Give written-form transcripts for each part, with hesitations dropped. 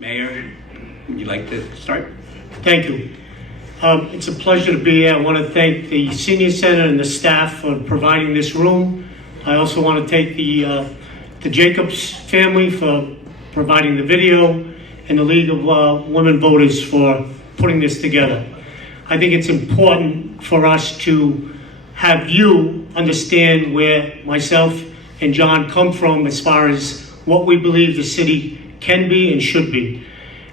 Mayor, would you like to start? Thank you. It's a pleasure to be here. I want to thank the Senior Center and the staff for providing this room. I also want to thank the Jacobs family for providing the video and the League of Women Voters for putting this together. I think it's important for us to have you understand where myself and John come from as far as what we believe the city can be and should be.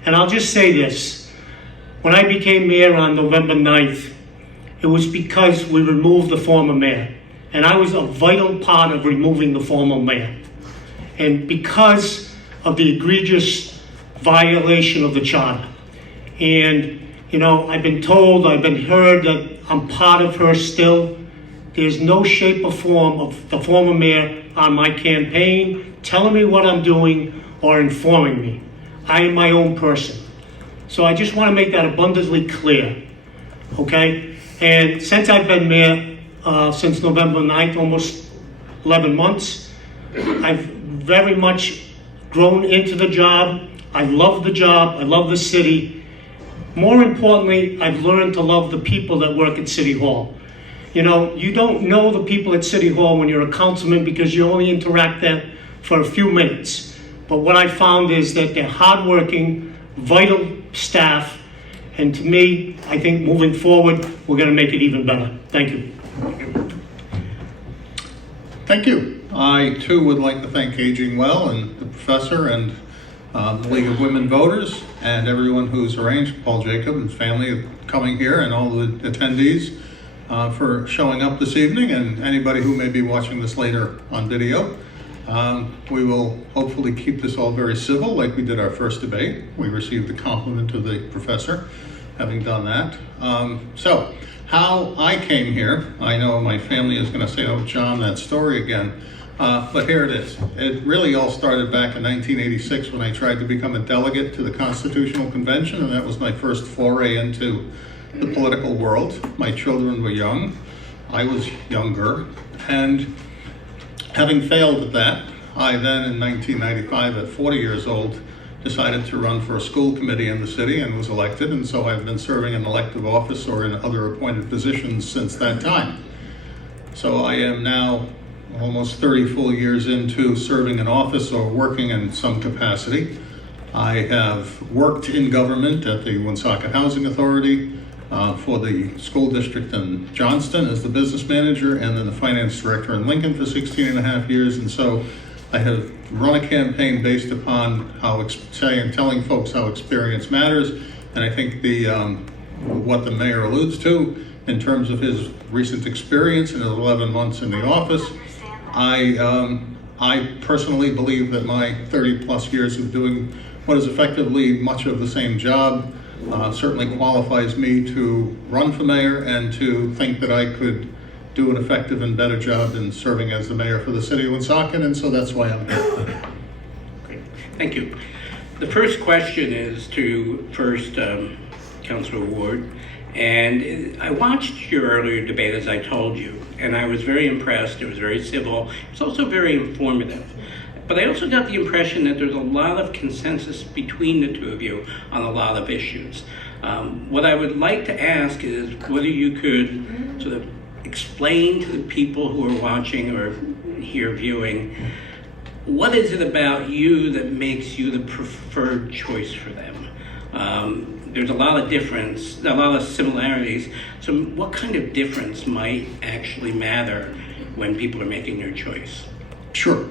And I'll just say this. When I became mayor on November 9th, it was because we removed the former mayor. And I was a vital part of removing the former mayor. And because of the egregious violation of the charter. And, you know, I've been told, I've been heard that I'm part of her still. There's no shape or form of the former mayor on my campaign telling me what I'm doing or informing me. I am my own person. So I just want to make that abundantly clear, okay? And since I've been mayor since November 9th, almost 11 months, I've very much grown into the job. I love the job. I love the city. More importantly, I've learned to love the people that work at City Hall. You know, you don't know the people at City Hall when you're a councilman because you only interact there for a few minutes. But what I found is that they're hardworking, vital staff, and to me, I think moving forward, we're going to make it even better. Thank you. Thank you. I too would like to thank Aging Well and the professor and the League of Women Voters and everyone who's arranged, Paul Jacob and his family coming here, and all the attendees for showing up this evening, and anybody who may be watching this later on video. We will hopefully keep this all very civil like we did our first debate. We received the compliment of the professor having done that. So how I came here, I know my family is going to say, oh, John, that story again. But here it is. It really all started back in 1986 when I tried to become a delegate to the Constitutional Convention, and that was my first foray into the political world. My children were young. I was younger. And having failed at that, I then in 1995, at 40 years old, decided to run for a school committee in the city and was elected. And so I've been serving in elective office or in other appointed positions since that time. So I am now almost 30 full years into serving in office or working in some capacity. I have worked in government at the Woonsocket Housing Authority, for the school district in Johnston as the business manager, and then the finance director in Lincoln for 16 and a half years. And so I have run a campaign based upon telling folks how experience matters. And I think what the mayor alludes to in terms of his recent experience in his 11 months in the office, I personally believe that my 30 plus years of doing what is effectively much of the same job certainly qualifies me to run for mayor and to think that I could do an effective and better job in serving as the mayor for the city of Woonsocket, and so that's why I'm here. Great. Thank you. The first question is to Councilor Ward, and I watched your earlier debate, as I told you, and I was very impressed. It was very civil. It was also very informative. But I also got the impression that there's a lot of consensus between the two of you on a lot of issues. What I would like to ask is whether you could sort of explain to the people who are watching or here viewing, what is it about you that makes you the preferred choice for them? There's a lot of difference, a lot of similarities. So what kind of difference might actually matter when people are making their choice? Sure.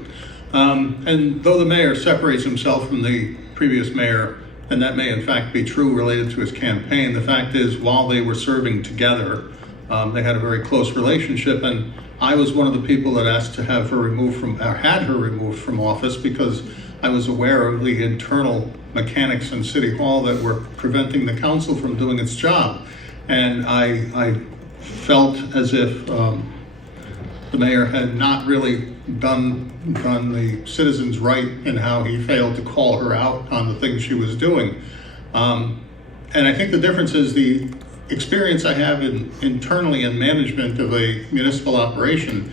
And though the mayor separates himself from the previous mayor, and that may in fact be true related to his campaign, the fact is while they were serving together, they had a very close relationship, and I was one of the people that asked to have her removed had her removed from office because I was aware of the internal mechanics in City Hall that were preventing the council from doing its job. And I felt as if the mayor had not really done the citizens right in how he failed to call her out on the things she was doing. And I think the difference is the experience I have internally in management of a municipal operation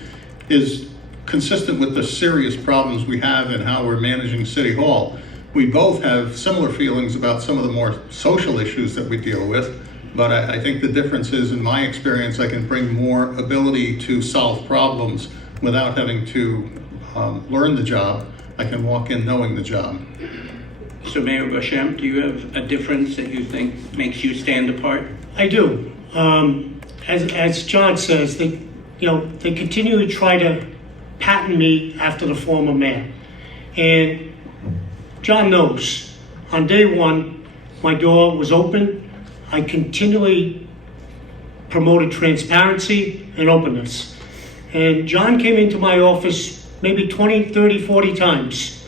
is consistent with the serious problems we have in how we're managing City Hall. we both have similar feelings about some of the more social issues that we deal with. But I think the difference is, in my experience, I can bring more ability to solve problems without having to learn the job. I can walk in knowing the job. So Mayor Beauchamp, do you have a difference that you think makes you stand apart? I do. As John says, they continue to try to patent me after the former mayor. And John knows, on day one, my door was open. I continually promoted transparency and openness. And John came into my office maybe 20, 30, 40 times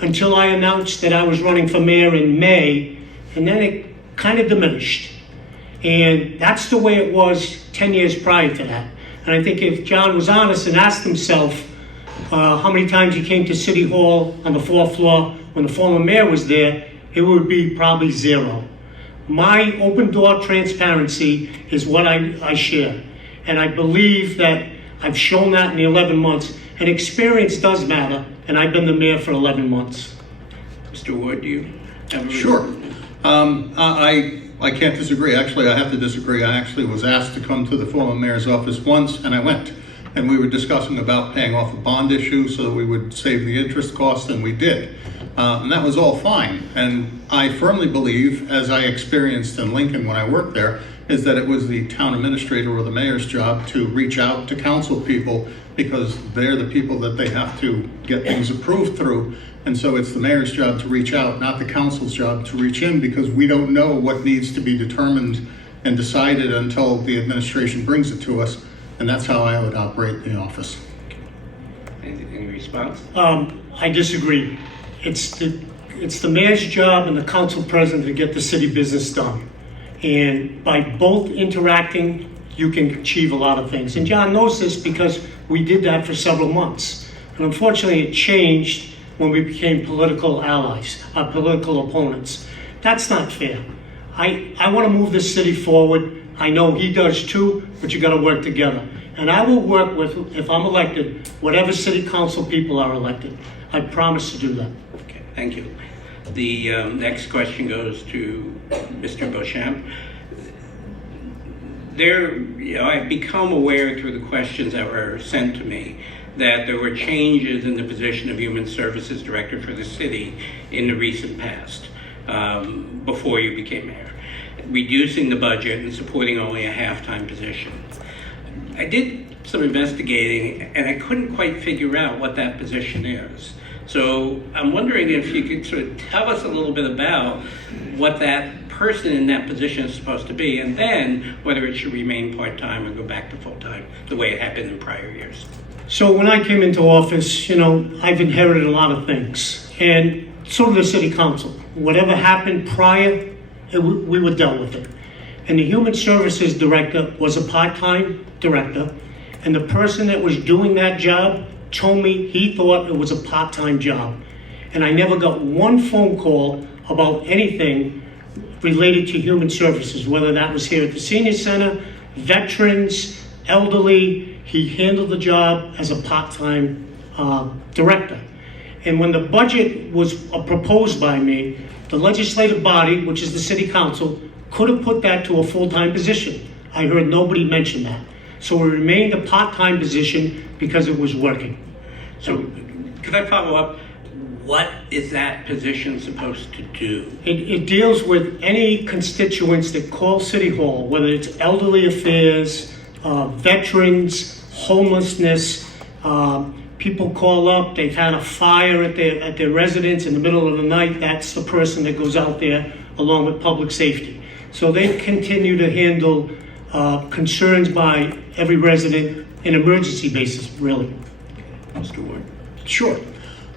until I announced that I was running for mayor in May, and then it kind of diminished. And that's the way it was 10 years prior to that. And I think if John was honest and asked himself how many times he came to City Hall on the 4th floor when the former mayor was there, it would be probably 0. My open door transparency is what I share. And I believe that I've shown that in the 11 months. And experience does matter, and I've been the mayor for 11 months. Mr. Ward, do you have a... Sure. I can't disagree. Actually, I have to disagree. I actually was asked to come to the former mayor's office once, and I went. And we were discussing about paying off a bond issue so that we would save the interest cost, and we did. And that was all fine. And I firmly believe, as I experienced in Lincoln when I worked there, is that it was the town administrator or the mayor's job to reach out to council people, because they're the people that they have to get things approved through. And so it's the mayor's job to reach out, not the council's job to reach in, because we don't know what needs to be determined and decided until the administration brings it to us. And that's how I would operate in the office. Any response? I disagree. It's the mayor's job and the council president to get the city business done. And by both interacting, you can achieve a lot of things. And John knows this because we did that for several months. And unfortunately, it changed when we became political allies, our political opponents. That's not fair. I want to move this city forward. I know he does too, but you got to work together. And I will work with, if I'm elected, whatever city council people are elected. I promise to do that. Okay, thank you. The next question goes to Mr. Beauchamp. I've become aware through the questions that were sent to me that there were changes in the position of Human Services Director for the city in the recent past, before you became mayor, reducing the budget and supporting only a half-time position. I did some investigating and I couldn't quite figure out what that position is. So I'm wondering if you could sort of tell us a little bit about what that person in that position is supposed to be, and then whether it should remain part-time or go back to full-time, the way it happened in prior years. So when I came into office, I've inherited a lot of things, and so did the city council. Whatever happened prior, we were dealt with it. And the Human Services Director was a part-time director, and the person that was doing that job told me he thought it was a part-time job. And I never got one phone call about anything related to human services, whether that was here at the senior center, veterans, elderly. He handled the job as a part-time director. And when the budget was proposed by me, the legislative body, which is the city council, could have put that to a full-time position. I heard nobody mention that. So it remained a part-time position because it was working. So could I follow up? What is that position supposed to do? It deals with any constituents that call City Hall, whether it's elderly affairs, veterans, homelessness. People call up, they've had a fire at their residence in the middle of the night. That's the person that goes out there along with public safety. So they continue to handle concerns by every resident in emergency basis, really. Mr. Ward. Sure.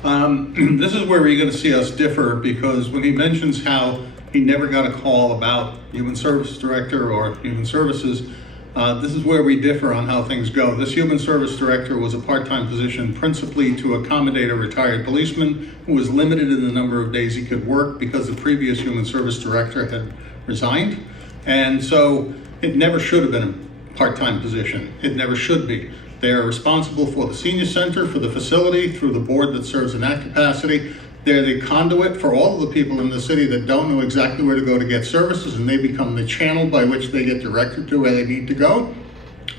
This is where you're going to see us differ, because when he mentions how he never got a call about Human Services Director or Human Services, this is where we differ on how things go. This Human Service Director was a part-time position principally to accommodate a retired policeman who was limited in the number of days he could work because the previous Human Service Director had resigned. And so it never should have been a part-time position. It never should be. They are responsible for the senior center, for the facility, through the board that serves in that capacity. They're the conduit for all of the people in the city that don't know exactly where to go to get services, and they become the channel by which they get directed to where they need to go,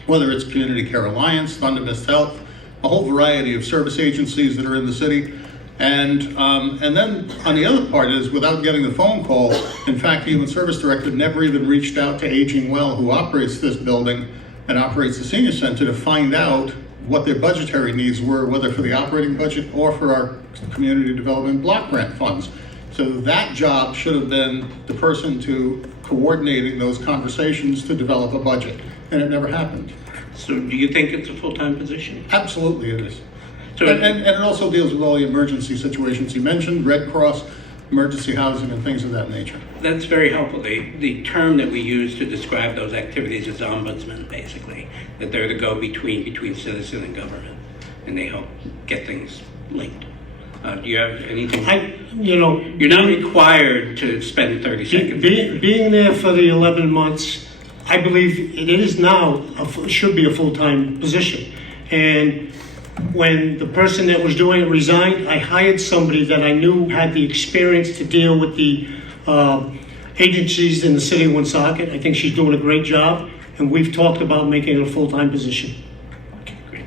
whether it's Community Care Alliance, Thunder Mist Health, a whole variety of service agencies that are in the city. And then on the other part is, without getting the phone call, in fact, the Human Service Director never even reached out to Aging Well, who operates this building and operates the senior center, to find out what their budgetary needs were, whether for the operating budget or for our community development block grant funds. So that job should have been the person to coordinating those conversations to develop a budget, and it never happened. So do you think it's a full-time position? Absolutely it is. So And it also deals with all the emergency situations you mentioned, Red Cross, emergency housing, and things of that nature. that's very helpful. The term that we use to describe those activities is ombudsman, basically, that they're the go-between between citizen and government, and they help get things linked. Do you have anything? You're not required to spend 30 seconds. Being there for the 11 months, I believe it is now, should be a full-time position. And when the person that was doing it resigned, I hired somebody that I knew had the experience to deal with the agencies in the city of Woonsocket. I think she's doing a great job, and we've talked about making it a full-time position. Okay, great.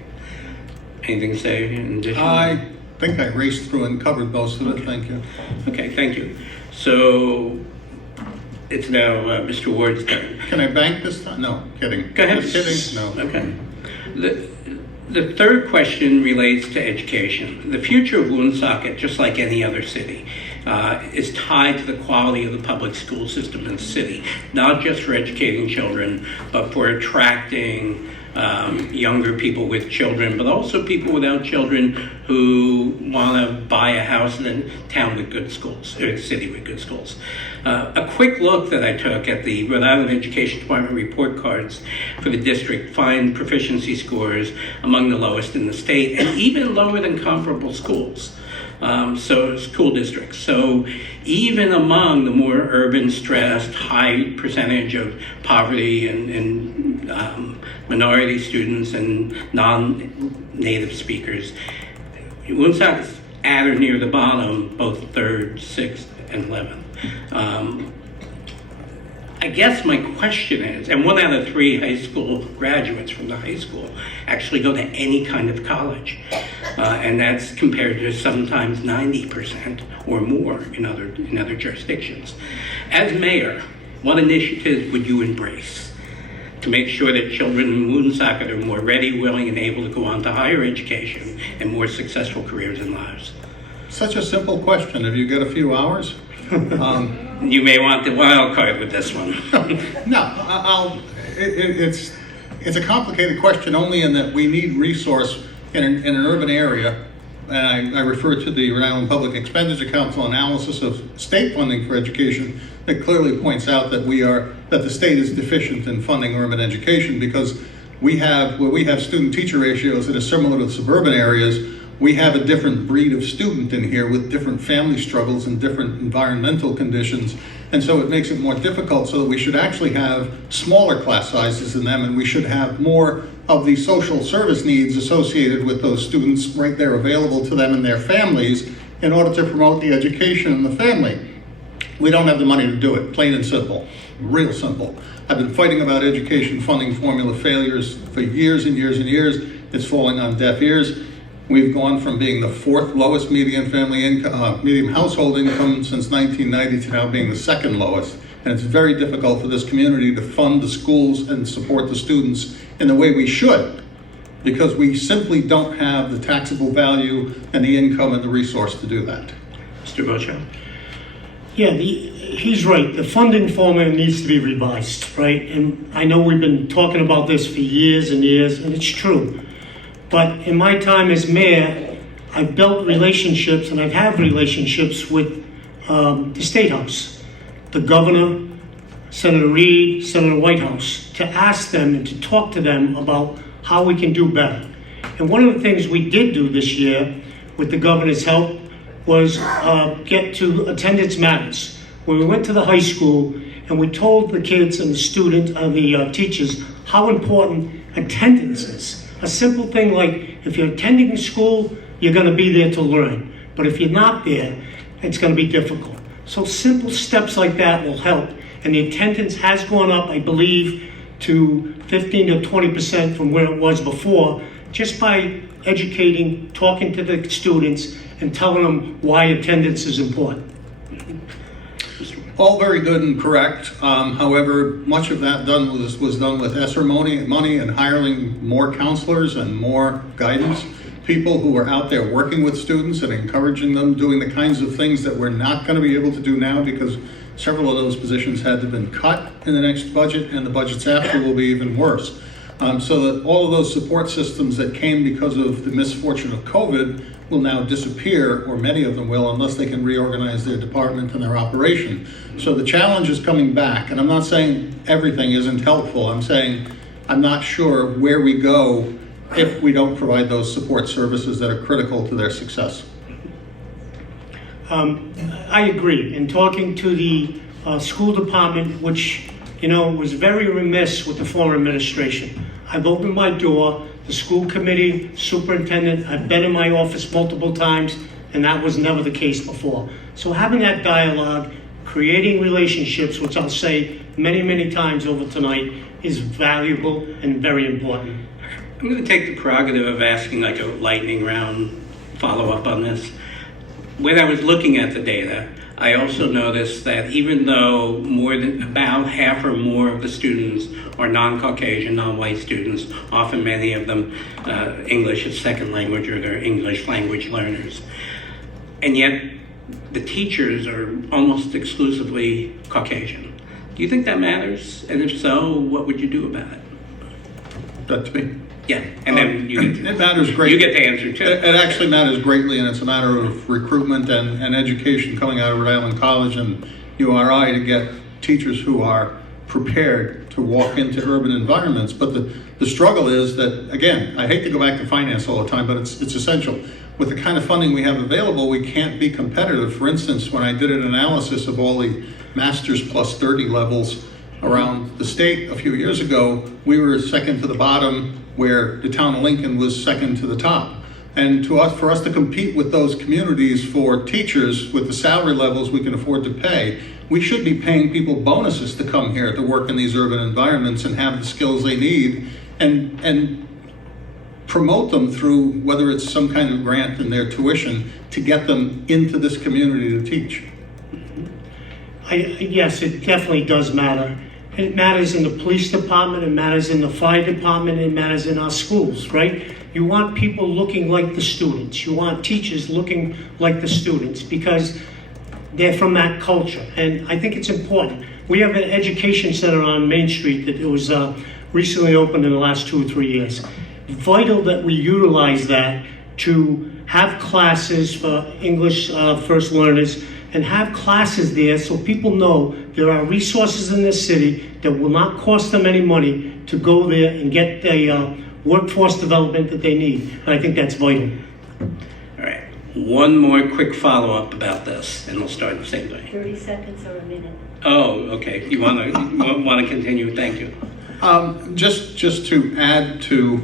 Anything to say in addition? I think I raced through and covered most of it. Thank you. Okay, thank you. So it's now Mr. Ward's turn. Can I bank this time? No, kidding. Go ahead. Just kidding? No. Okay. The third question relates to education. The future of Woonsocket, just like any other city, is tied to the quality of the public school system in the city, not just for educating children, but for attracting younger people with children, but also people without children who want to buy a house in a town with good schools, or a city with good schools. A quick look that I took at the Rhode Island Education Department report cards for the district find proficiency scores among the lowest in the state, and even lower than comparable schools. So school districts. So even among the more urban stressed, high percentage of poverty and minority students and non-native speakers, Woonsocket's at or near the bottom, both 3rd, 6th, and 11th. I guess my question is, and 1 out of 3 high school graduates from the high school actually go to any kind of college. And that's compared to sometimes 90% or more in other jurisdictions. As mayor, what initiatives would you embrace to make sure that children in Woonsocket are more ready, willing, and able to go on to higher education and more successful careers and lives? Such a simple question. Have you got a few hours? You may want the wild card with this one. No, it's a complicated question only in that we need resource in an urban area, and I refer to the Rhode Island Public Expenditure Council analysis of state funding for education that clearly points out that the state is deficient in funding urban education, because where we have student-teacher ratios that are similar to suburban areas. We have a different breed of student in here with different family struggles and different environmental conditions. And so it makes it more difficult, so that we should actually have smaller class sizes in them, and we should have more of the social service needs associated with those students right there available to them and their families in order to promote the education in the family. We don't have the money to do it, plain and simple, real simple. I've been fighting about education funding formula failures for years and years and years. It's falling on deaf ears. We've gone from being the 4th lowest median family income, median household income since 1990 to now being the 2nd lowest. And it's very difficult for this community to fund the schools and support the students in the way we should, because we simply don't have the taxable value and the income and the resource to do that. Mr. Bocho? Yeah, he's right. The funding formula needs to be revised, right? And I know we've been talking about this for years and years, and it's true. But in my time as mayor, I've built relationships, and I've had relationships with the State House, the governor, Senator Reid, Senator Whitehouse, to ask them and to talk to them about how we can do better. And one of the things we did do this year with the governor's help was get to attendance matters, where we went to the high school and we told the kids and the students and the teachers how important attendance is. A simple thing like, if you're attending school, you're going to be there to learn. But if you're not there, it's going to be difficult. So simple steps like that will help. And the attendance has gone up, I believe, to 15 to 20% from where it was before, just by educating, talking to the students, and telling them why attendance is important. All very good and correct. However, much of that was done with ESSER money and hiring more counselors and more guidance people who are out there working with students and encouraging them, doing the kinds of things that we're not going to be able to do now because several of those positions had to have been cut in the next budget, and the budgets after will be even worse. So that all of those support systems that came because of the misfortune of COVID will now disappear, or many of them will, unless they can reorganize their department and their operation. So the challenge is coming back, and I'm not saying everything isn't helpful. I'm saying I'm not sure where we go if we don't provide those support services that are critical to their success. I agree. In talking to the school department, which, was very remiss with the former administration, I've opened my door, the school committee, superintendent, I've been in my office multiple times, and that was never the case before. So having that dialogue, creating relationships, which I'll say many, many times over tonight, is valuable and very important. I'm going to take the prerogative of asking like a lightning round follow-up on this. When I was looking at the data, I also noticed that even though more than about half or more of the students are non-Caucasian, non-white students, often many of them English as second language or they're English language learners, and yet the teachers are almost exclusively Caucasian. Do you think that matters? And if so, what would you do about it? That to me. Yeah, and then it matters greatly. You get the answer too. It actually matters greatly, and it's a matter of recruitment and education coming out of Rhode Island College and URI to get teachers who are prepared to walk into urban environments. But the struggle is that, again, I hate to go back to finance all the time, but it's essential. With the kind of funding we have available, we can't be competitive. For instance, when I did an analysis of all the Masters plus 30 levels around the state a few years ago, we were second to the bottom, where the town of Lincoln was second to the top. And for us to compete with those communities for teachers with the salary levels we can afford to pay, we should be paying people bonuses to come here to work in these urban environments and have the skills they need, and promote them through whether it's some kind of grant in their tuition to get them into this community to teach. Yes, it definitely does matter. It matters in the police department, it matters in the fire department, it matters in our schools, right? You want people looking like the students. You want teachers looking like the students because they're from that culture. And I think it's important. We have an education center on Main Street that was recently opened in the last 2 or 3 years. Vital that we utilize that to have classes for English first learners and have classes there so people know there are resources in this city that will not cost them any money to go there and get the workforce development that they need. And I think that's vital. All right. One more quick follow-up about this, and we'll start the same way. 30 seconds or a minute. Oh, okay. You want to continue? Thank you. Just to add to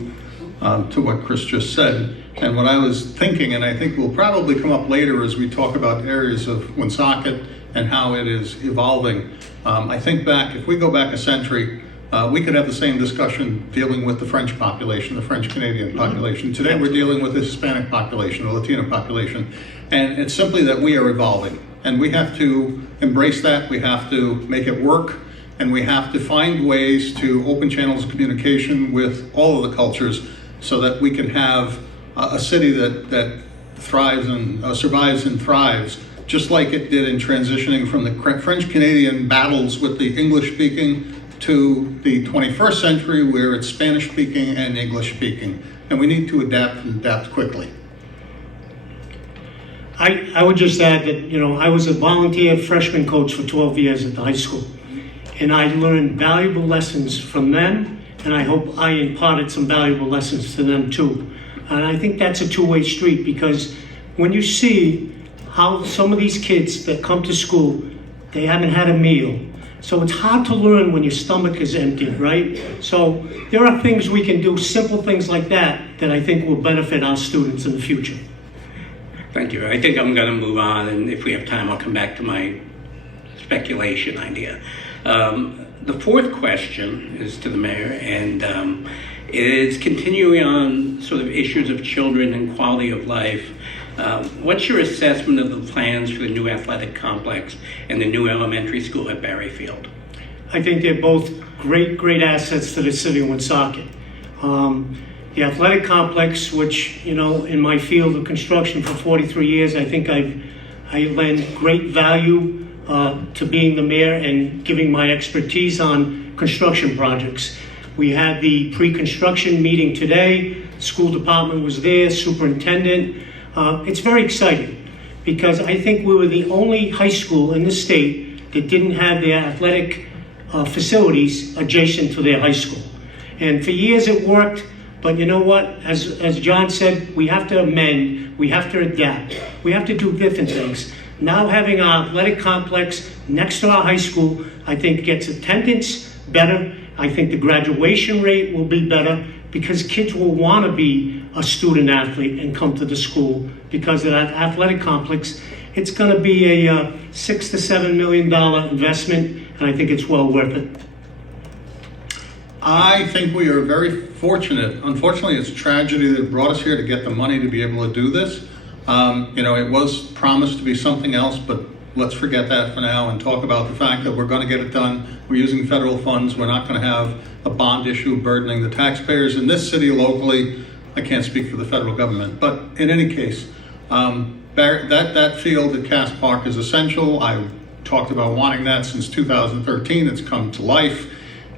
what Chris just said, and what I was thinking, and I think will probably come up later as we talk about areas of Woonsocket and how it is evolving. I think back, if we go back a century, we could have the same discussion dealing with the French population, the French-Canadian population. Today we're dealing with the Hispanic population, the Latino population, and it's simply that we are evolving. And we have to embrace that, we have to make it work, and we have to find ways to open channels of communication with all of the cultures so that we can have a city that thrives and survives and thrives, just like it did in transitioning from the French-Canadian battles with the English-speaking to the 21st century where it's Spanish-speaking and English-speaking. And we need to adapt and adapt quickly. I would just add that, I was a volunteer freshman coach for 12 years at the high school. And I learned valuable lessons from them, and I hope I imparted some valuable lessons to them too. And I think that's a two-way street because when you see how some of these kids that come to school, they haven't had a meal. So it's hard to learn when your stomach is empty, right? So there are things we can do, simple things like that I think will benefit our students in the future. Thank you. I think I'm going to move on, and if we have time, I'll come back to my speculation idea. The fourth question is to the mayor, and it is continuing on sort of issues of children and quality of life. What's your assessment of the plans for the new athletic complex and the new elementary school at Berryfield? I think they're both great assets to the city of Woonsocket. The athletic complex, which, you know, in my field of construction for 43 years, I think I lend great value to being the mayor and giving my expertise on construction projects. We had the pre-construction meeting today. School department was there, superintendent. It's very exciting because I think we were the only high school in the state that didn't have their athletic facilities adjacent to their high school. And for years it worked, but you know what? As John said, we have to amend, we have to adapt, we have to do different things. Now having our athletic complex next to our high school, I think gets attendance better. I think the graduation rate will be better because kids will want to be a student athlete and come to the school because of that athletic complex. It's going to be a $6 to $7 million investment, and I think it's well worth it. I think we are very fortunate. Unfortunately, it's tragedy that brought us here to get the money to be able to do this. It was promised to be something else, but let's forget that for now and talk about the fact that we're going to get it done. We're using federal funds. We're not going to have a bond issue burdening the taxpayers in this city locally. I can't speak for the federal government, but in any case, that field at Cass Park is essential. I talked about wanting that since 2013. It's come to life.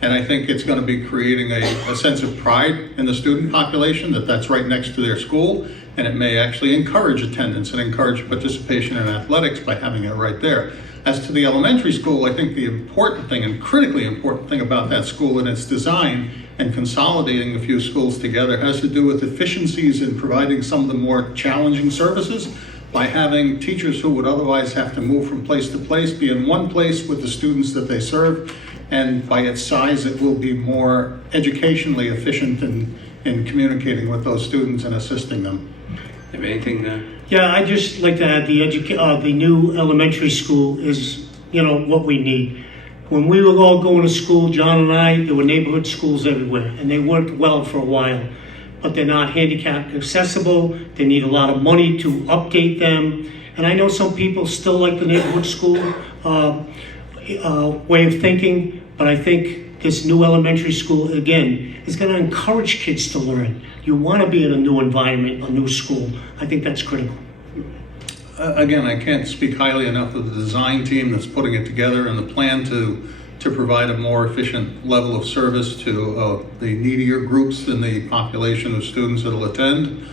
And I think it's going to be creating a sense of pride in the student population that's right next to their school. And it may actually encourage attendance and encourage participation in athletics by having it right there. As to the elementary school, I think the important thing and critically important thing about that school and its design and consolidating a few schools together has to do with efficiencies in providing some of the more challenging services by having teachers who would otherwise have to move from place to place be in one place with the students that they serve. And by its size, it will be more educationally efficient in communicating with those students and assisting them. Have anything? Yeah, I'd just like to add the new elementary school is, what we need. When we were all going to school, John and I, there were neighborhood schools everywhere, and they worked well for a while. But they're not handicap accessible. They need a lot of money to update them. And I know some people still like the neighborhood school way of thinking, but I think this new elementary school, again, is going to encourage kids to learn. You want to be in a new environment, a new school. I think that's critical. Again, I can't speak highly enough of the design team that's putting it together and the plan to provide a more efficient level of service to the needier groups in the population of students that will attend.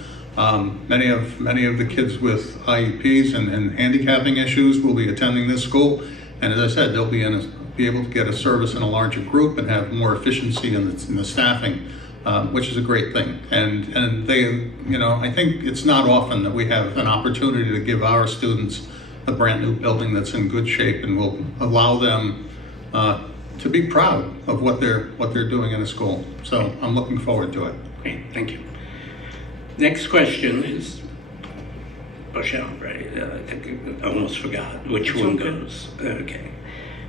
Many of the kids with IEPs and handicapping issues will be attending this school. And as I said, they'll be able to get a service in a larger group and have more efficiency in the staffing, which is a great thing. And they, I think it's not often that we have an opportunity to give our students a brand new building that's in good shape and will allow them to be proud of what they're doing in a school. So I'm looking forward to it. Great, thank you. Next question is Rochelle, right? I think I almost forgot which one goes. Okay.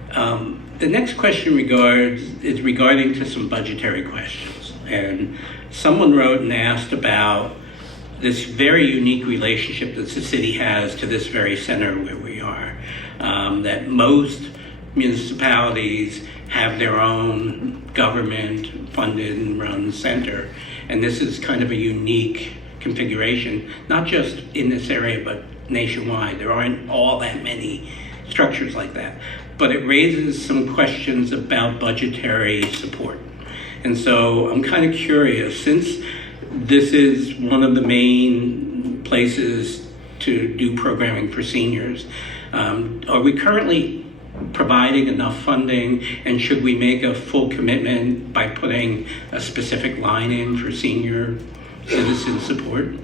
The next question is regarding to some budgetary questions. And someone wrote and asked about this very unique relationship that the city has to this very center where we are. That most municipalities have their own government-funded and run center. And this is kind of a unique configuration, not just in this area, but nationwide. There aren't all that many structures like that. But it raises some questions about budgetary support. And so I'm kind of curious, since this is one of the main places to do programming for seniors, are we currently providing enough funding, and should we make a full commitment by putting a specific line in for senior citizen support?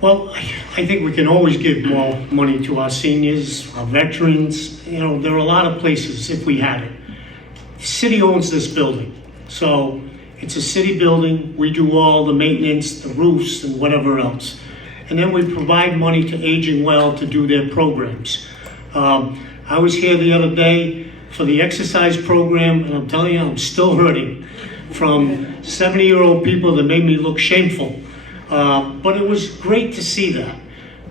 Well, I think we can always give more money to our seniors, our veterans. There are a lot of places if we had it. The city owns this building, so it's a city building. We do all the maintenance, the roofs, and whatever else. and then we provide money to Aging Well to do their programs. I was here the other day for the exercise program, and I'm telling you, I'm still hurting from 70-year-old people that made me look shameful. But it was great to see that.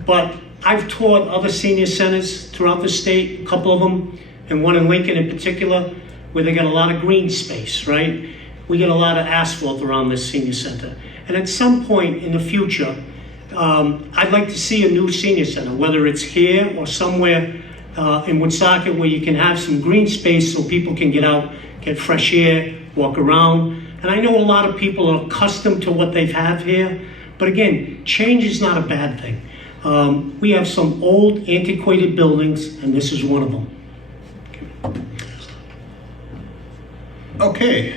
But I've taught other senior centers throughout the state, a couple of them, and one in Lincoln in particular, where they got a lot of green space, right? We get a lot of asphalt around this senior center. And at some point in the future, I'd like to see a new senior center, whether it's here or somewhere in Woonsocket where you can have some green space so people can get out, get fresh air, walk around. And I know a lot of people are accustomed to what they have here, but again, change is not a bad thing. We have some old, antiquated buildings, and this is one of them. Okay,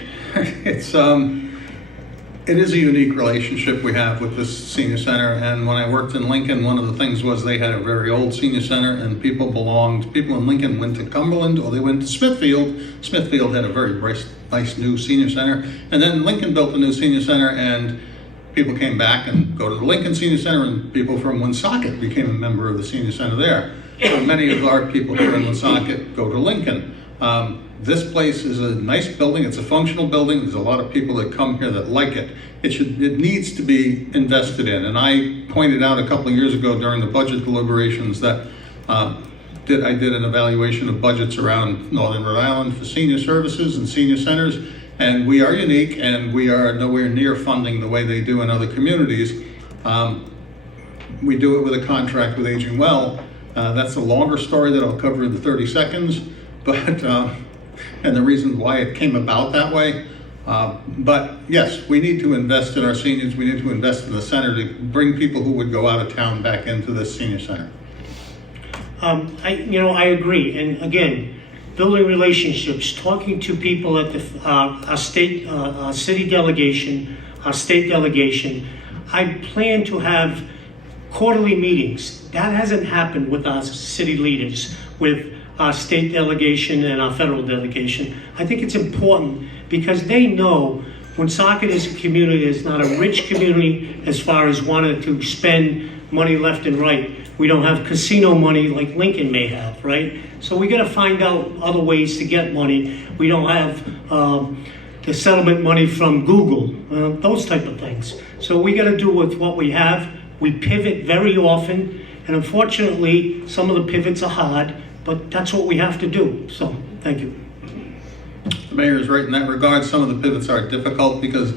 it is a unique relationship we have with this senior center, and when I worked in Lincoln, one of the things was they had a very old senior center, and people in Lincoln went to Cumberland or they went to Smithfield. Smithfield had a very nice new senior center, and then Lincoln built a new senior center, and people came back and go to the Lincoln Senior Center, and people from Woonsocket became a member of the senior center there. So many of our people here in Woonsocket go to Lincoln. This place is a nice building. It's a functional building. There's a lot of people that come here that like it. It needs to be invested in. And I pointed out a couple of years ago during the budget deliberations that I did an evaluation of budgets around Northern Rhode Island for senior services and senior centers. And we are unique, and we are nowhere near funding the way they do in other communities. We do it with a contract with Aging Well. That's a longer story that I'll cover in the 30 seconds, but and the reason why it came about that way. But yes, we need to invest in our seniors. We need to invest in the center to bring people who would go out of town back into this senior center. I agree. And again, building relationships, talking to people at our city delegation, our state delegation. I plan to have quarterly meetings. That hasn't happened with our city leaders, with our state delegation and our federal delegation. I think it's important because they know Woonsocket is a community that's not a rich community as far as wanting to spend money left and right. We don't have casino money like Lincoln may have, right? So we got to find out other ways to get money. We don't have the settlement money from Google, those type of things. So we got to do with what we have. We pivot very often, and unfortunately, some of the pivots are hard, but that's what we have to do. So, thank you. The mayor is right in that regard. Some of the pivots are difficult because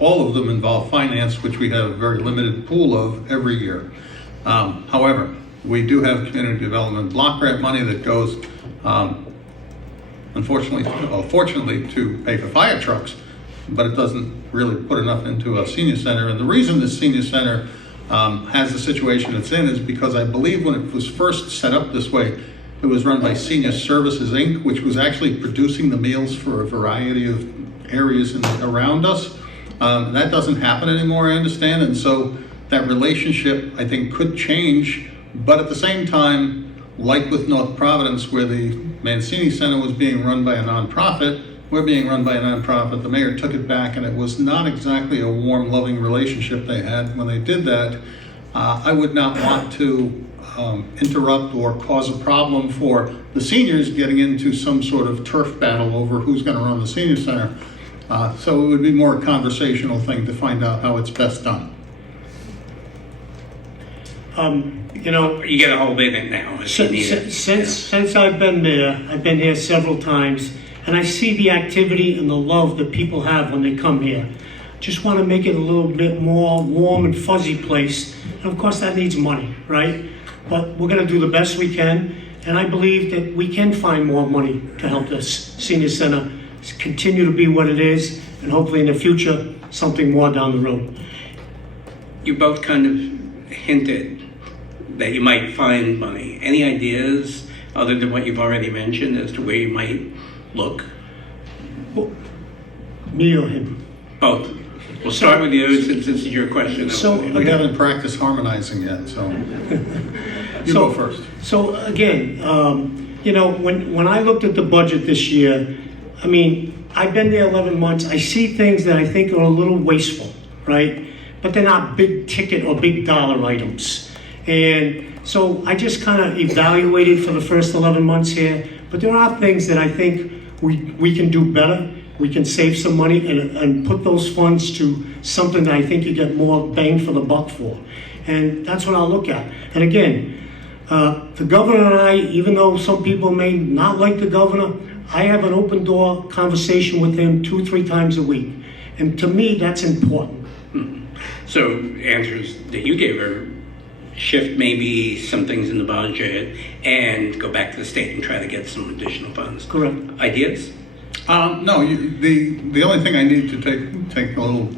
all of them involve finance, which we have a very limited pool of every year. However, we do have community development block grant money that goes, fortunately, to pay for fire trucks, but it doesn't really put enough into a senior center. And the reason the senior center has the situation it's in is because I believe when it was first set up this way, it was run by Senior Services, Inc., which was actually producing the meals for a variety of areas around us. That doesn't happen anymore, I understand, and so that relationship, I think, could change, but at the same time, like with North Providence, where the Mancini Center was being run by a nonprofit, we're being run by a nonprofit. The mayor took it back, and it was not exactly a warm, loving relationship they had when they did that. I would not want to interrupt or cause a problem for the seniors getting into some sort of turf battle over who's going to run the senior center. So it would be more a conversational thing to find out how it's best done. You get a hold in it now. Since I've been there, I've been here several times, and I see the activity and the love that people have when they come here. Just want to make it a little bit more warm and fuzzy place. And of course that needs money, right? But we're going to do the best we can, and I believe that we can find more money to help this senior center continue to be what it is, and hopefully in the future, something more down the road. You both kind of hinted that you might find money. Any ideas other than what you've already mentioned as to where you might look? Me or him? Both. We'll start with you since this is your question. So We haven't practiced harmonizing yet, so you go first. So again, when I looked at the budget this year, I've been there 11 months. I see things that I think are a little wasteful, right? but they're not big ticket or big dollar items. And so I just kind of evaluated for the first 11 months here, but there are things that I think we can do better. We can save some money and put those funds to something that I think you get more bang for the buck for. And that's what I'll look at. And again, the governor and I, even though some people may not like the governor, I have an open door conversation with him 2-3 times a week. And to me, that's important. So answers that you gave are shift maybe some things in the budget and go back to the state and try to get some additional funds. Correct. Ideas? No, the only thing I need to take a little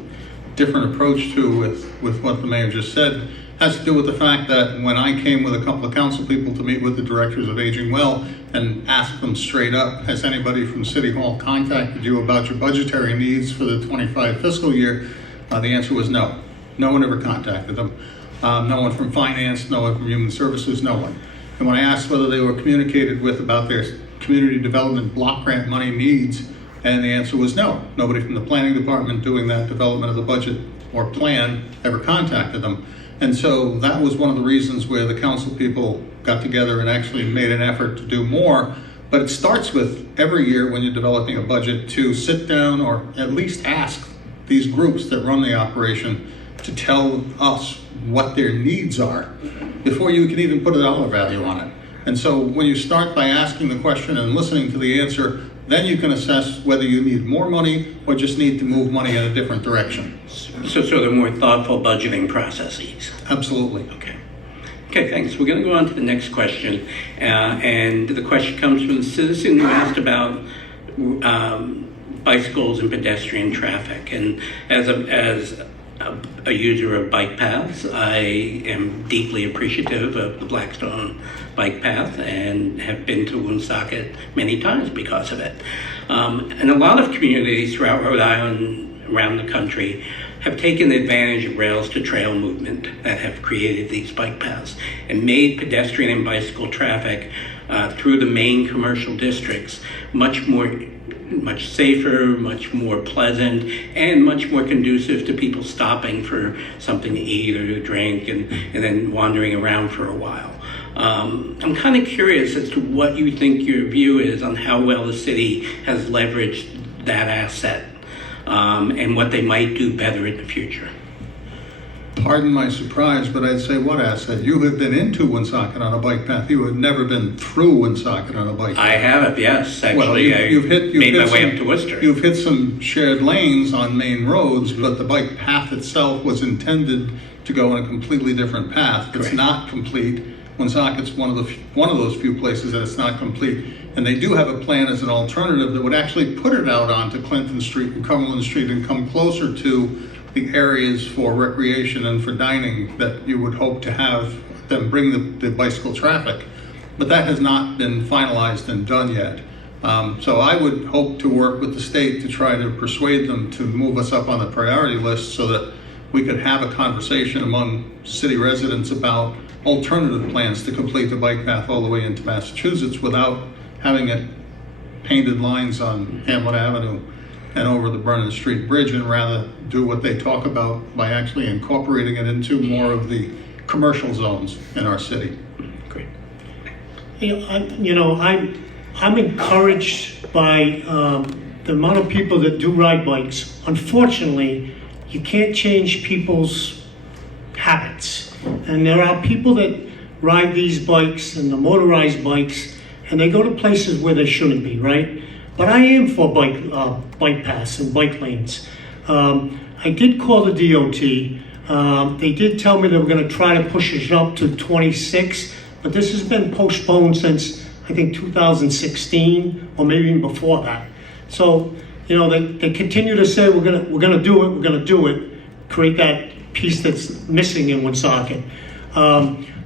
different approach to with what the mayor just said has to do with the fact that when I came with a couple of council people to meet with the directors of Aging Well and asked them straight up, has anybody from City Hall contacted you about your budgetary needs for the 25 fiscal year? The answer was no. No one ever contacted them. No one from finance, no one from human services, no one. And when I asked whether they were communicated with about their community development block grant money needs, and the answer was no. Nobody from the planning department doing that development of the budget or plan ever contacted them. And so that was one of the reasons where the council people got together and actually made an effort to do more. But it starts with every year when you're developing a budget to sit down or at least ask these groups that run the operation to tell us what their needs are before you can even put a dollar value on it. And so when you start by asking the question and listening to the answer, then you can assess whether you need more money or just need to move money in a different direction. So they're more thoughtful budgeting processes. Absolutely. Okay, thanks. We're going to go on to the next question. And the question comes from the citizen who asked about bicycles and pedestrian traffic. And as a user of bike paths, I am deeply appreciative of the Blackstone bike path and have been to Woonsocket many times because of it. And a lot of communities throughout Rhode Island, around the country, have taken advantage of rails to trail movement that have created these bike paths and made pedestrian and bicycle traffic through the main commercial districts much safer, much more pleasant, and much more conducive to people stopping for something to eat or to drink and then wandering around for a while. I'm kind of curious as to what you think your view is on how well the city has leveraged that asset and what they might do better in the future. Pardon my surprise, but I'd say what asset? You have been into Woonsocket on a bike path. You have never been through Woonsocket on a bike path. I have, yes. Actually, Well, you've made my way up to Worcester. You've hit some shared lanes on main roads, but the bike path itself was intended to go in a completely different path. It's Correct. not complete. Woonsocket's one of those few places that it's not complete. And they do have a plan as an alternative that would actually put it out onto Clinton Street and Cumberland Street and come closer to the areas for recreation and for dining that you would hope to have them bring the bicycle traffic. But that has not been finalized and done yet. So I would hope to work with the state to try to persuade them to move us up on the priority list so that we could have a conversation among city residents about alternative plans to complete the bike path all the way into Massachusetts without having it painted lines on Hamlet Avenue and over the Brennan Street Bridge, and rather do what they talk about by actually incorporating it into more of the commercial zones in our city. Great. I'm encouraged by the amount of people that do ride bikes. Unfortunately, you can't change people's habits. And there are people that ride these bikes and the motorized bikes, and they go to places where they shouldn't be, right? But I am for bike paths and bike lanes. I did call the DOT. They did tell me they were going to try to push it up to 26, but this has been postponed since, I think, 2016, or maybe even before that. So, they continue to say we're gonna do it, create that piece that's missing in Woonsocket.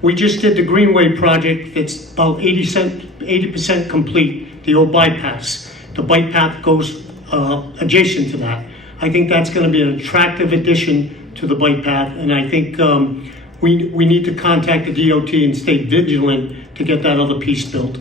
We just did the Greenway project that's about 80% complete, the old bypass. The bike path goes adjacent to that. I think that's going to be an attractive addition to the bike path, and I think we need to contact the DOT and stay vigilant to get that other piece built.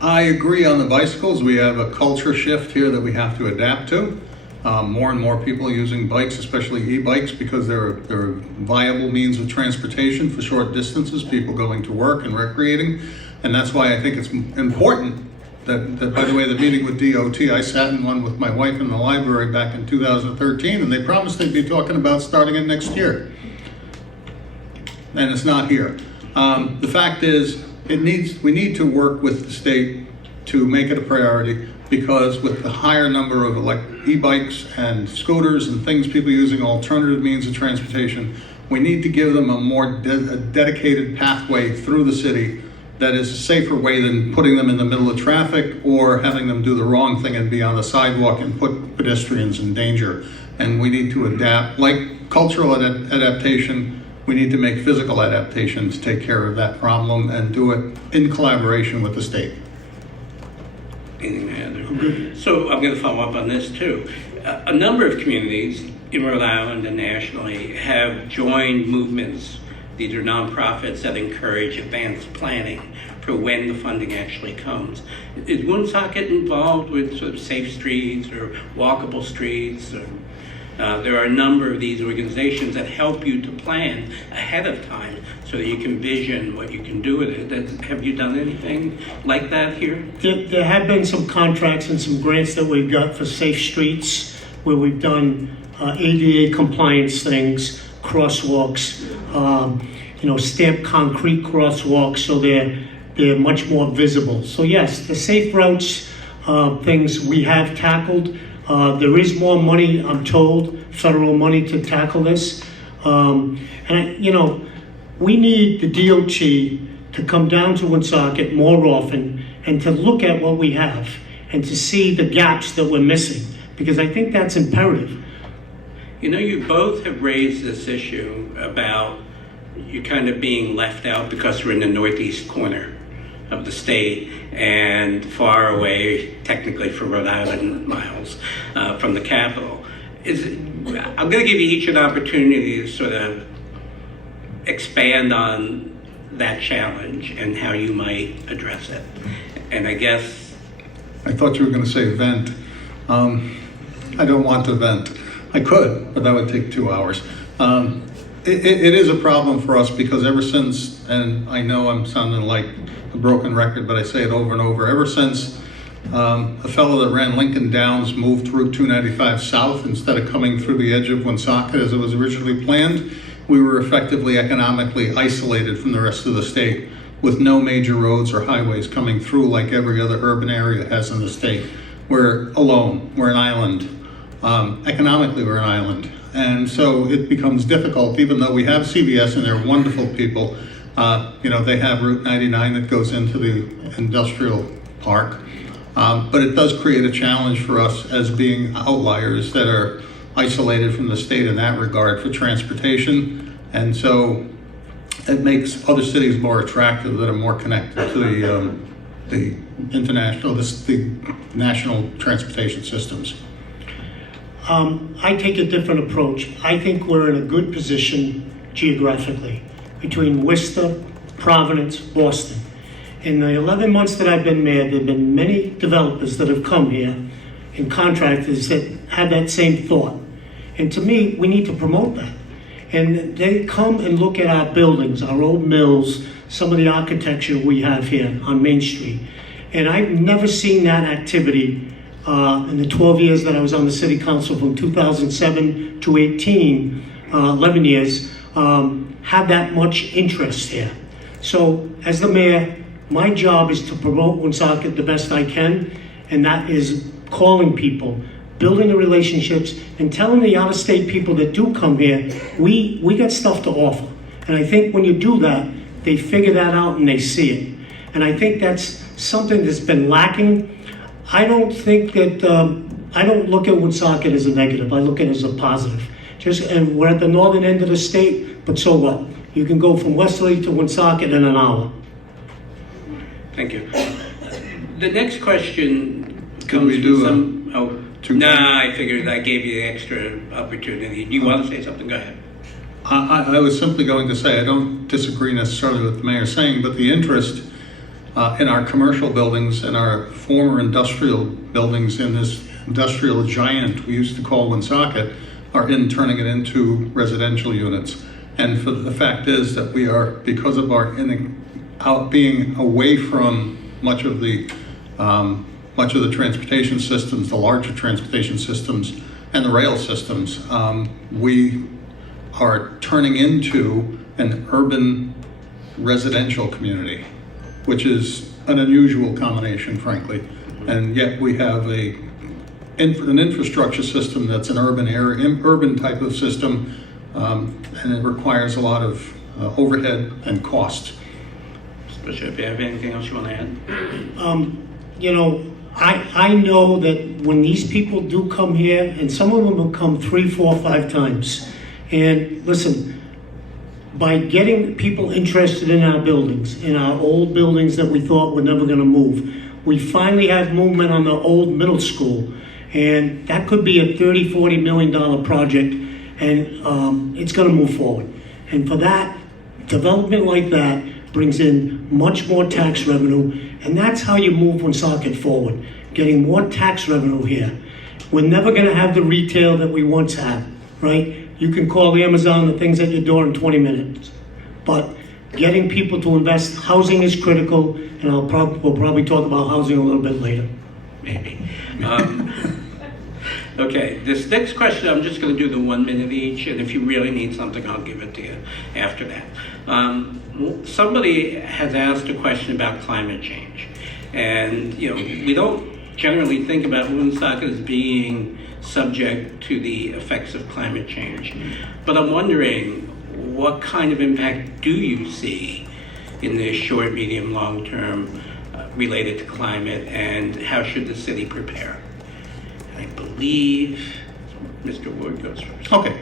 I agree on the bicycles. We have a culture shift here that we have to adapt to. More and more people are using bikes, especially e-bikes, because they're a viable means of transportation for short distances, people going to work and recreating. And that's why I think it's important that, by the way, the meeting with DOT, I sat in one with my wife in the library back in 2013, and they promised they'd be talking about starting it next year. And it's not here. The fact is, we need to work with the state to make it a priority, because with the higher number of e-bikes and scooters and things people using alternative means of transportation, we need to give them a more dedicated pathway through the city that is a safer way than putting them in the middle of traffic or having them do the wrong thing and be on the sidewalk and put pedestrians in danger. And we need to adapt, like cultural adaptation, we need to make physical adaptations to take care of that problem and do it in collaboration with the state. Anything to add? So I'm going to follow up on this too. A number of communities in Rhode Island and nationally have joined movements. These are nonprofits that encourage advanced planning for when the funding actually comes. Is Woonsocket involved with sort of safe streets or walkable streets? There are a number of these organizations that help you to plan ahead of time so that you can vision what you can do with it. Have you done anything like that here? There have been some contracts and some grants that we've got for safe streets where we've done ADA compliance things, crosswalks, stamped concrete crosswalks so they're much more visible. So yes, the safe routes things we have tackled. There is more money, I'm told, federal money to tackle this. We need the DOT to come down to Woonsocket more often and to look at what we have and to see the gaps that we're missing, because I think that's imperative. You both have raised this issue about you kind of being left out because we're in the northeast corner of the state and far away, technically for Rhode Island miles from the capital. I'm going to give you each an opportunity to sort of expand on that challenge and how you might address it. And I guess... I thought you were going to say vent. I don't want to vent. I could, but that would take 2 hours. It is a problem for us because ever since, and I know I'm sounding like a broken record, but I say it over and over, ever since a fellow that ran Lincoln Downs moved Route 295 south instead of coming through the edge of Woonsocket as it was originally planned, we were effectively economically isolated from the rest of the state with no major roads or highways coming through like every other urban area has in the state. We're alone, we're an island. Economically, we're an island. And so it becomes difficult, even though we have CVS and they're wonderful people. They have Route 99 that goes into the industrial park. But it does create a challenge for us as being outliers that are isolated from the state in that regard for transportation. And so it makes other cities more attractive that are more connected to the national transportation systems. I take a different approach. I think we're in a good position geographically between Worcester, Providence, Boston. In the 11 months that I've been mayor, there have been many developers that have come here and contractors that have that same thought. And to me, we need to promote that. And they come and look at our buildings, our old mills, some of the architecture we have here on Main Street. And I've never seen that activity in the 12 years that I was on the city council from 2007 to 18, 11 years, have that much interest here. So as the mayor, my job is to promote Woonsocket the best I can, and that is calling people, building the relationships, and telling the out-of-state people that do come here, we got stuff to offer. And I think when you do that, they figure that out and they see it. And I think that's something that's been lacking. I don't think that, I don't look at Woonsocket as a negative. I look at it as a positive. And we're at the northern end of the state, but so what? You can go from Westerly to Woonsocket in an hour. Thank you. The next question Can we do I figured I gave you the extra opportunity. Do you want to say something? Go ahead. I was simply going to say, I don't disagree necessarily with the mayor saying, but the interest in our commercial buildings and our former industrial buildings in this industrial giant we used to call Woonsocket are turning it into residential units. And for the fact is that we are, because of our being away from much of the transportation systems, the larger transportation systems, and the rail systems, we are turning into an urban residential community, which is an unusual combination, frankly. And yet we have an infrastructure system that's an urban type of system, and it requires a lot of overhead and cost. Mr. Bishop, if you have anything else you want to add? You know, I know that when these people do come here, and some of them will come 3, 4, 5 times, and listen, by getting people interested in our buildings, in our old buildings that we thought were never going to move, we finally have movement on the old middle school, and that could be a $30, $40 million project, and it's going to move forward. And for that, development like that brings in much more tax revenue, and that's how you move Woonsocket forward, getting more tax revenue here. We're never going to have the retail that we once had, right? You can call Amazon the things at your door in 20 minutes. But getting people to invest, housing is critical, and we'll probably talk about housing a little bit later. Maybe. Okay, this next question, I'm just going to do the 1 minute each, and if you really need something, I'll give it to you after that. Somebody has asked a question about climate change, and we don't generally think about Woonsocket as being subject to the effects of climate change, but I'm wondering, what kind of impact do you see in the short, medium, long term related to climate, and how should the city prepare? I believe Mr. Ward goes first. Okay.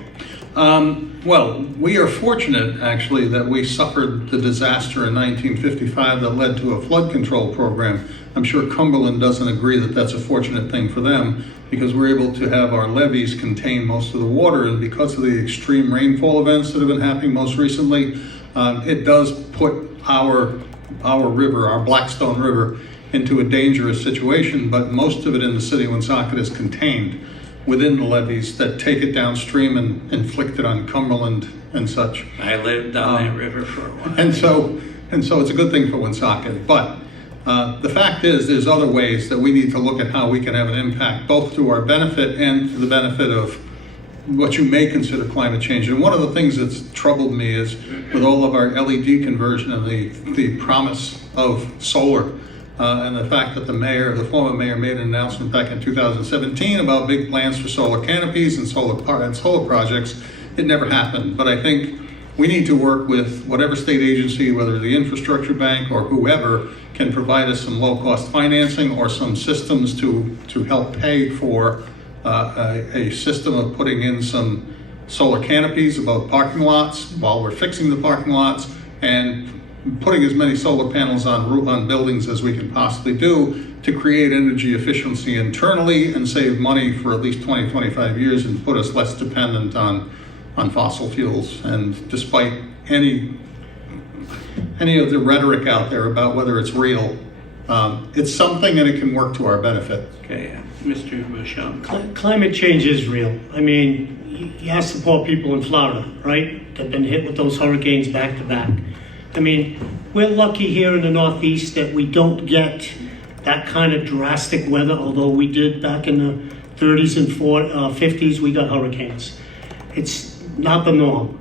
Well, we are fortunate, actually, that we suffered the disaster in 1955 that led to a flood control program. I'm sure Cumberland doesn't agree that that's a fortunate thing for them, because we're able to have our levees contain most of the water, and because of the extreme rainfall events that have been happening most recently, it does put our river, our Blackstone River, into a dangerous situation, but most of it in the city of Woonsocket is contained within the levees that take it downstream and inflict it on Cumberland and such. I lived on that river for a while. And so it's a good thing for Woonsocket. But the fact is, there's other ways that we need to look at how we can have an impact, both to our benefit and to the benefit of what you may consider climate change. And one of the things that's troubled me is with all of our LED conversion and the promise of solar, and the fact that the former mayor made an announcement back in 2017 about big plans for solar canopies and solar projects. It never happened. But I think we need to work with whatever state agency, whether the infrastructure bank or whoever, can provide us some low-cost financing or some systems to help pay for a system of putting in some solar canopies above parking lots while we're fixing the parking lots, and putting as many solar panels on buildings as we can possibly do to create energy efficiency internally and save money for at least 20, 25 years and put us less dependent on fossil fuels. And despite any of the rhetoric out there about whether it's real, it's something and it can work to our benefit. Okay, Mr. Bouchon. Climate change is real. I mean, you ask the poor people in Florida, right? They've been hit with those hurricanes back to back. I mean, we're lucky here in the Northeast that we don't get that kind of drastic weather, although we did back in the 30s and 50s, we got hurricanes. It's not the norm.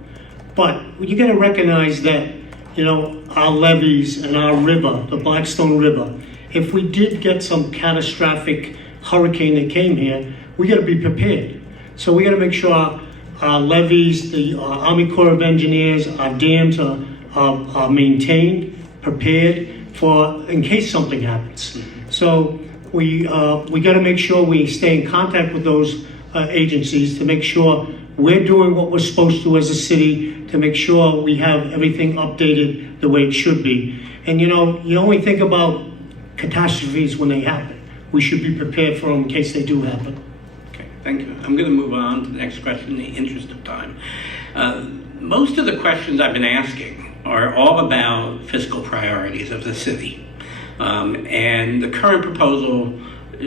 But you got to recognize that, our levees and our river, the Blackstone River, if we did get some catastrophic hurricane that came here, we got to be prepared. So we got to make sure our levees, the Army Corps of Engineers, our dams are maintained, prepared for in case something happens. So we got to make sure we stay in contact with those agencies to make sure we're doing what we're supposed to as a city, to make sure we have everything updated the way it should be. And you only think about catastrophes when they happen. We should be prepared for them in case they do happen. Okay, thank you. I'm going to move on to the next question in the interest of time. Most of the questions I've been asking are all about fiscal priorities of the city. And the current proposal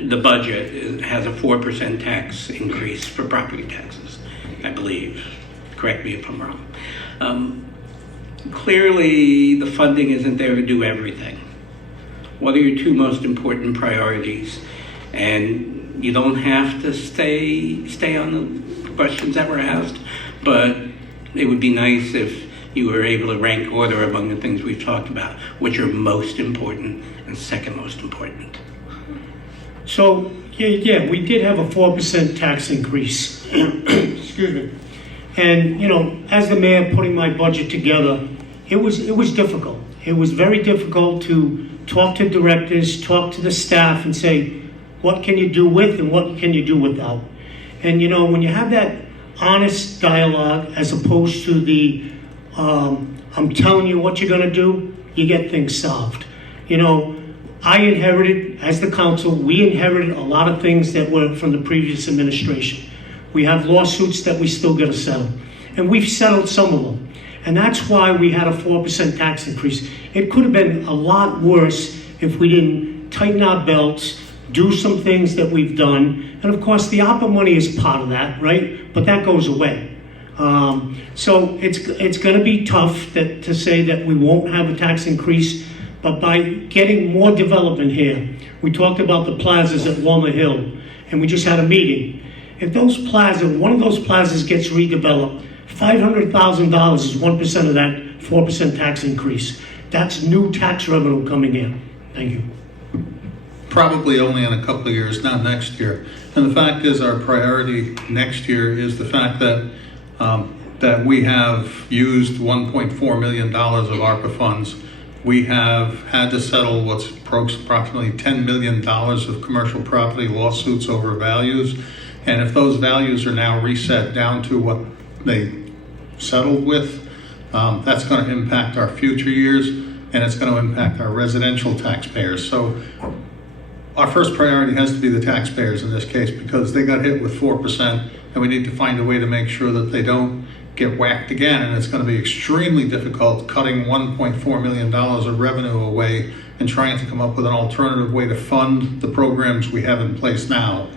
the budget has a 4% tax increase for property taxes, I believe. Correct me if I'm wrong. Clearly, the funding isn't there to do everything. What are your two most important priorities? And you don't have to stay on the questions that were asked, but it would be nice if you were able to rank order among the things we've talked about, which are most important and second most important. So, yeah, we did have a 4% tax increase. Excuse me. And, you know, as the mayor putting my budget together, it was difficult. It was very difficult to talk to directors, talk to the staff and say, what can you do with and what can you do without? And, you know, when you have that honest dialogue as opposed to the, I'm telling you what you're going to do, you get things solved. You know, I inherited, as the council, we inherited a lot of things that were from the previous administration. We have lawsuits that we still got to settle. And we've settled some of them. And that's why we had a 4% tax increase. It could have been a lot worse if we didn't tighten our belts, do some things that we've done. And of course, the ARPA money is part of that, right? But that goes away. So it's going to be tough to say that we won't have a tax increase. But by getting more development here, we talked about the plazas at Walnut Hill, and we just had a meeting. If those plazas, one of those plazas gets redeveloped, $500,000 is 1% of that 4% tax increase. That's new tax revenue coming in. Thank you. Probably only in a couple of years, not next year. And the fact is, our priority next year is the fact that that we have used $1.4 million of ARPA funds. We have had to settle what's approximately $10 million of commercial property lawsuits over values. And if those values are now reset down to what they settled with, that's going to impact our future years, and it's going to impact our residential taxpayers. So our first priority has to be the taxpayers in this case, because they got hit with 4%, and we need to find a way to make sure that they don't get whacked again. And it's going to be extremely difficult cutting $1.4 million of revenue away and trying to come up with an alternative way to fund the programs we have in place now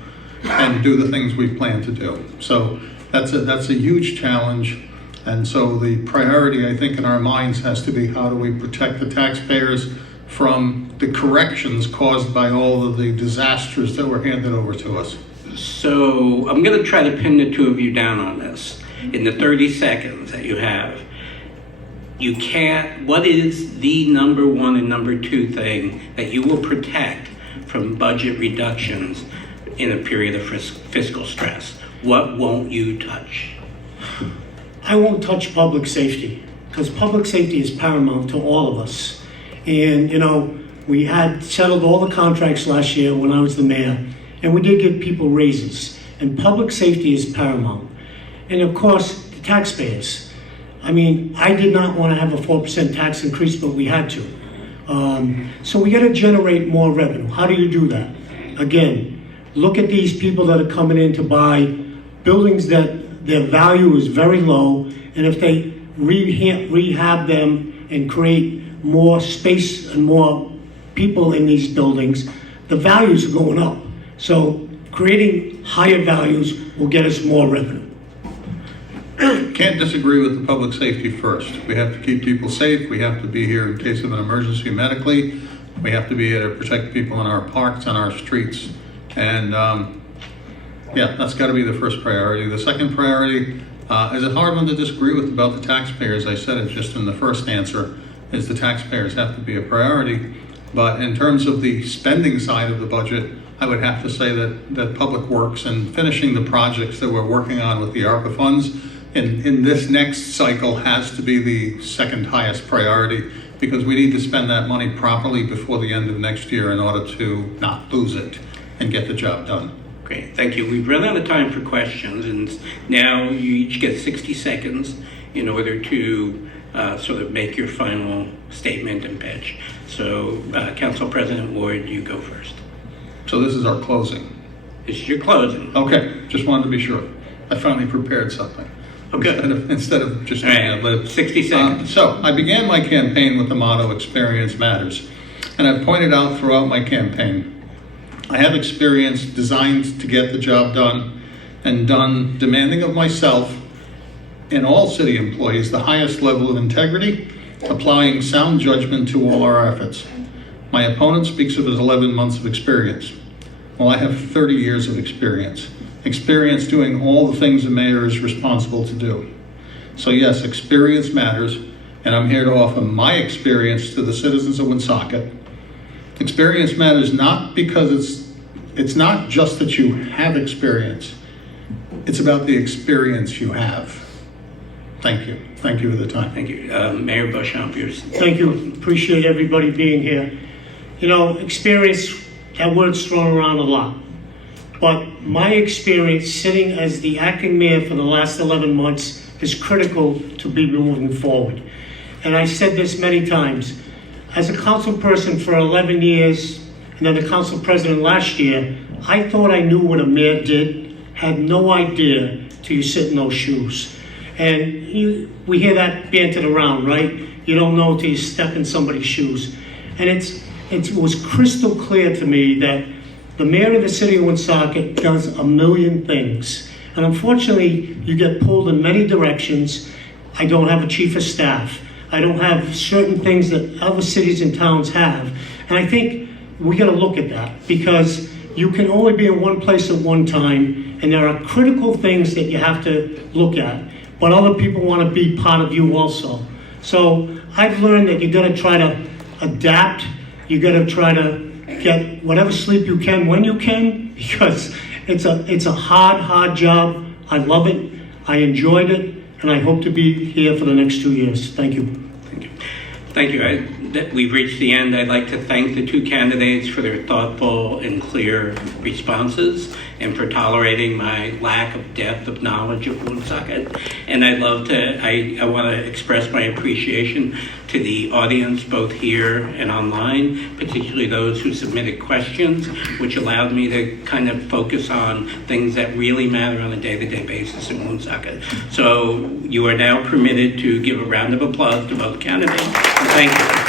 and do the things we plan to do. So that's a huge challenge. And so the priority, I think, in our minds has to be, how do we protect the taxpayers from the corrections caused by all of the disasters that were handed over to us? So I'm going to try to pin the two of you down on this. In the 30 seconds that you have, you can't, what is the number one and number two thing that you will protect from budget reductions in a period of fiscal stress? What won't you touch? I won't touch public safety, because public safety is paramount to all of us. And, you know, we had settled all the contracts last year when I was the mayor, and we did give people raises. And public safety is paramount. And of course, the taxpayers. I mean, I did not want to have a 4% tax increase, but we had to. So we got to generate more revenue. How do you do that? Again, look at these people that are coming in to buy buildings that their value is very low, and if they rehab them and create more space and more people in these buildings, the values are going up. So creating higher values will get us more revenue. Can't disagree with the public safety first. We have to keep people safe. We have to be here in case of an emergency medically. We have to be able to protect people in our parks and our streets. And yeah, that's got to be the first priority. The second priority is a hard one to disagree with about the taxpayers. I said it just in the first answer, is the taxpayers have to be a priority. But in terms of the spending side of the budget, I would have to say that Public Works and finishing the projects that we're working on with the ARPA funds in this next cycle has to be the second highest priority, because we need to spend that money properly before the end of next year in order to not lose it and get the job done. Great, thank you. We've run out of time for questions, and now you each get 60 seconds in order to sort of make your final statement and pitch. So, Council President Ward, you go first. So this is our closing. This is your closing. Okay, just wanted to be sure. I finally prepared something. Okay. Instead of just All right, 60 seconds. So I began my campaign with the motto, experience matters. And I've pointed out throughout my campaign I have experience designed to get the job done and done demanding of myself and all city employees the highest level of integrity, applying sound judgment to all our efforts. My opponent speaks of his 11 months of experience. Well, I have 30 years of experience doing all the things a mayor is responsible to do. So yes, experience matters, and I'm here to offer my experience to the citizens of Woonsocket. Experience matters not because it's not just that you have experience, it's about the experience you have. Thank you. Thank you for the time. Thank you. Mayor Beauchamp, yours. Thank you. Appreciate everybody being here. You know, experience, that word's thrown around a lot. But my experience sitting as the acting mayor for the last 11 months is critical to be moving forward. And I said this many times. As a council person for 11 years, and then the council president last year, I thought I knew what a mayor did, had no idea till you sit in those shoes. And we hear that bantered around, right? You don't know till you step in somebody's shoes. And it was crystal clear to me that the mayor of the city of Woonsocket does a million things. And unfortunately, you get pulled in many directions. I don't have a chief of staff. I don't have certain things that other cities and towns have. And I think we gotta look at that, because you can only be in one place at one time, and there are critical things that you have to look at. But other people wanna be part of you also. So I've learned that you gotta try to adapt. You gotta try to get whatever sleep you can when you can, because it's a hard job. I love it, I enjoyed it, and I hope to be here for the next 2 years. Thank you. Thank you. Thank you. We've reached the end. I'd like to thank the two candidates for their thoughtful and clear responses and for tolerating my lack of depth of knowledge of Woonsocket. And I want to express my appreciation to the audience, both here and online, particularly those who submitted questions, which allowed me to kind of focus on things that really matter on a day-to-day basis in Woonsocket. So you are now permitted to give a round of applause to both candidates. Thank you.